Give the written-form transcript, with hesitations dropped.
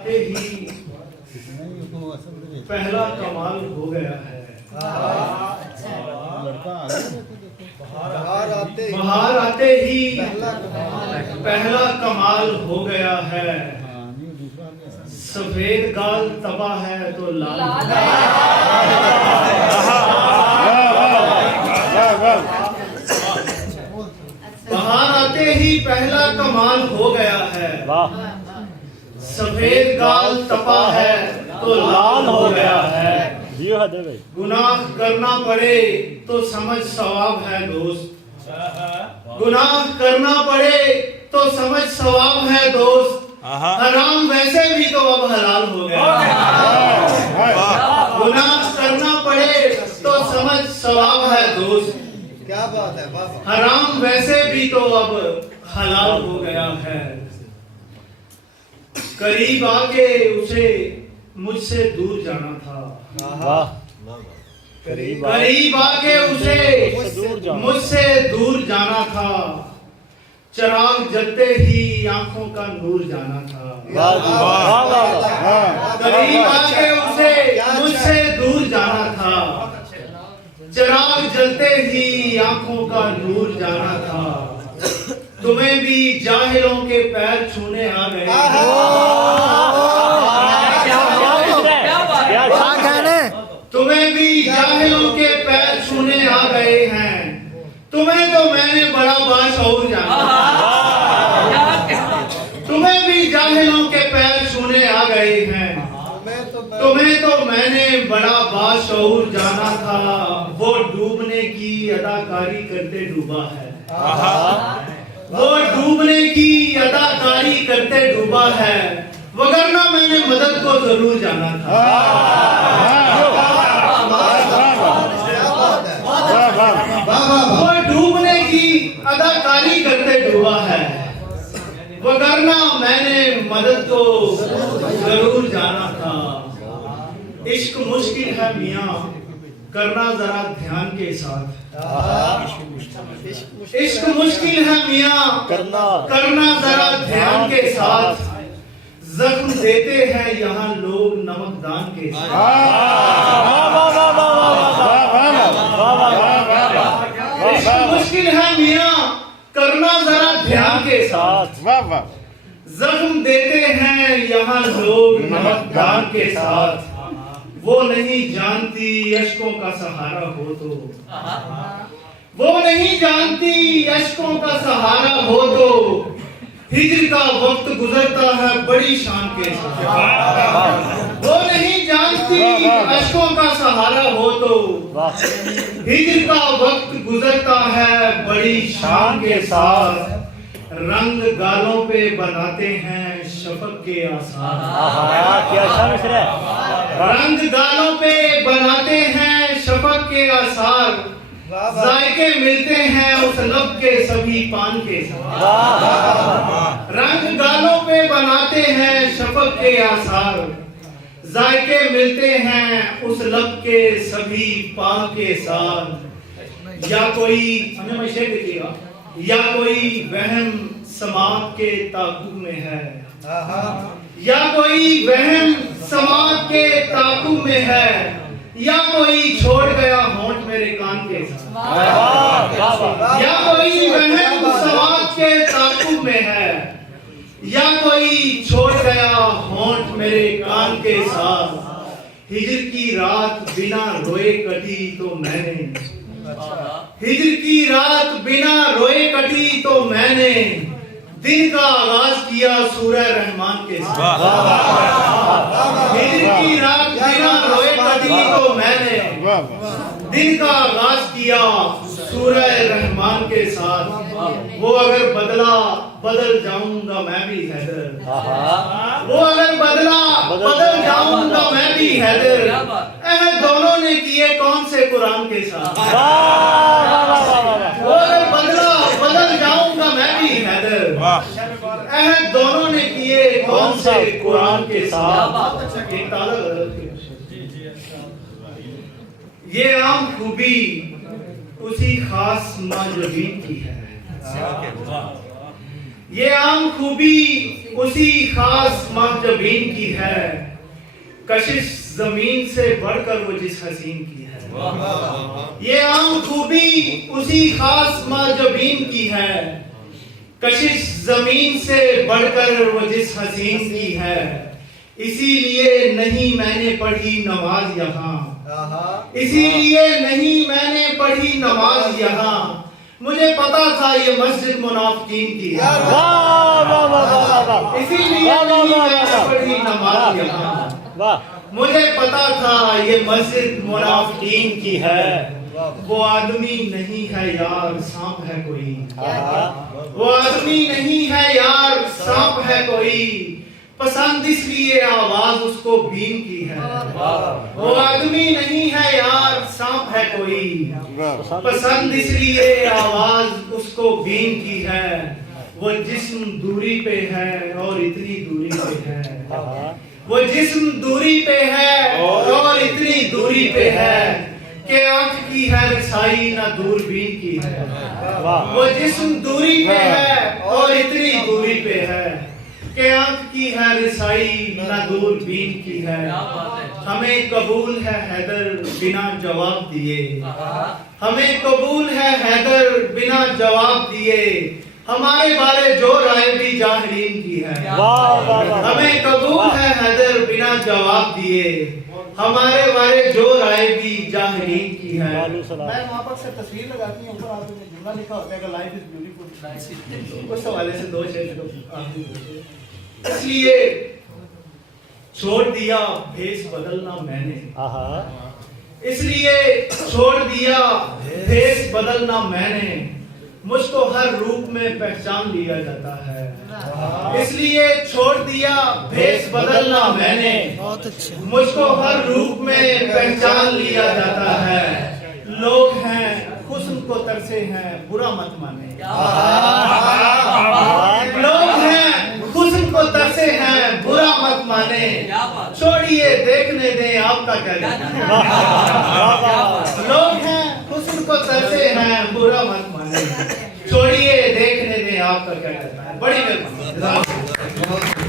आते ही पहला कमाल हो गया है। बाहर आते ही पहला कमाल हो गया है। सफेद गाल तबाह है तो लाल बाहर आते ही पहला कमाल हो गया है। सफेद गाल तपा है तो लाल हो गया है। गुनाह करना पड़े तो समझ सवाब है दोस्त। गुनाह करना पड़े तो समझ सवाब है दोस्त। हराम वैसे भी तो अब हलाल हो गया। गुनाह करना पड़े तो समझ सवाब है दोस्त। क्या बात है। हराम वैसे भी तो अब हलाल हो गया है। करीब आके उसे मुझसे दूर जाना था। करीब आके उसे मुझसे दूर जाना था। चिराग जलते ही आंखों का नूर जाना था। करीब आके उसे मुझसे दूर जाना था। चिराग जलते ही आंखों का नूर जाना था। तुम्हें भी जाहिलों के पैर छूने आ गए। तुम्हें भी जाहिलों के पैर छूने आ गए हैं। तुम्हें तो मैंने बड़ा बाशऊर जाना। तुम्हें भी जाहिलों के पैर छूने आ गए हैं। तुम्हें तो मैंने बड़ा बाशऊर जाना था। वो डूबने की अदाकारी करते डूबा है। वो डूबने की अदाकारी करते डूबा है। वगरना मैंने मदद को जरूर जाना था। वो डूबने की अदाकारी करते डूबा है। वगरना मैंने मदद को जरूर जाना था। इश्क मुश्किल है मियाँ करना जरा ध्यान के साथ। इश्क मुश्किल है मियाँ करना जरा ध्यान के साथ। जख्म देते हैं यहाँ लोग नमकदान के साथ। इश्क मुश्किल है मियाँ करना जरा ध्यान के साथ। जख्म देते हैं यहाँ लोग नमकदान के साथ। वो नहीं जानती अश्कों का सहारा हो तो। वो नहीं जानती अश्कों का सहारा हो तो। हिज्र का वक्त गुजरता है बड़ी शान के साथ। वो नहीं जानती अश्कों का सहारा हो तो। हिज्र का वक्त गुजरता है बड़ी शान के साथ। रंग गालों पे बनाते हैं शफक के आसार। रंग गालों पे बनाते हैं शफक के आसार। जायके मिलते हैं उस लब के सभी पान के साथ। रंग गालों पे बनाते हैं शफक के आसार। जायके मिलते हैं उस लब के सभी पान के साथ। या कोई हमें मशे देखिएगा। या कोई वहम समाज के ताकुब में है। या कोई वहम समाज के ताकुब में है। या कोई छोड़ गया होंठ मेरे कान के साथ। या कोई वहम समाज के ताकुब में है। या कोई छोड़ गया होंठ मेरे कान के साथ। हिज्र की रात बिना रोए कटी तो मैंने। हिज्र की रात बिना रोए कटी तो मैंने। दिन का आगाज किया सूरह रहमान के साथ। हिज्र की रात बिना रोए कटी तो मैंने। दिन का आगाज किया सूरह रहमान के साथ। वो अगर बदला बदल जाऊंगा मैं भी हैदर। वो अगर बदला बदल जाऊंगा मैं भी हैदर। दोनों ने किए कौन से कुरान के साथ। वो अगर बदला बदल जाऊंगा मैं भी हैदर। दोनों ने किए कौन से कुरान के साथ। ये आम खूबी उसी खास माजबीन की है। ये आम खूबी उसी खास महजबीन की है, कशिश जमीन से बढ़कर वो जिस हसीन की है। ये आम खूबी उसी खास महजबीन की है, कशिश जमीन से बढ़कर वो जिस हसीन की है। इसीलिए नहीं मैंने पढ़ी नमाज यहाँ, इसीलिए नहीं मैंने पढ़ी नमाज यहाँ, मुझे पता था ये मस्जिद मुनाफिकीन की है। इसीलिए नहीं मैंने पढ़ी नमाज यहाँ, मुझे पता था ये मस्जिद मुनाफिकीन की है। वो आदमी नहीं है यार, सांप है कोई। वो आदमी नहीं है यार, सांप है कोई, पसंद इसलिए आवाज उसको बीन की है। वो आदमी नहीं है यार, सांप है कोई, पसंद इसलिए आवाज उसको बीन की है। वो जिस्म दूरी पे है और इतनी दूरी पे है, वो जिस्म दूरी पे है और इतनी दूरी पे है कि आंख की है रसाई ना दूरबीन की है। वो जिस्म दूरी पे है और इतनी दूरी पे है कि आंख की है रसाई ना दूरबीन की है। हमें कबूल है हैदर बिना जवाब दिए, हमें कबूल है हैदर बिना जवाब दिए, हमारे बारे जो राय भी जाहिरीन की है। हमें कबूल है हैदर बिना जवाब दिए, हमारे बारे जो राय भी जाहिरीन की है। मैं वहाँ पर से तस्वीर लगाती हूँ, ऊपर आपने जुमला लिखा होता है कि लाइफ इज ब्यूटीफुल, उस हवाले से दो शेर। इसलिए छोड़ दिया भेष बदलना मैंने, इसलिए छोड़ दिया भेष बदलना मैंने, मुझको हर रूप में पहचान लिया जाता है। इसलिए छोड़ दिया भेष बदलना मैंने, मुझको हर रूप में पहचान लिया जाता है। लोग हैं हुस्न को तरसे हैं, बुरा मत माने। लोग हैं हुस्न को तरसे हैं, बुरा मत माने। छोड़िए देखने दें आपका क्या जाना। लोग हैं हुस्न को तरसे हैं, बुरा मत माने। छोड़िए देखने दें आपका क्या कहना है। बड़ी मेहरबानी।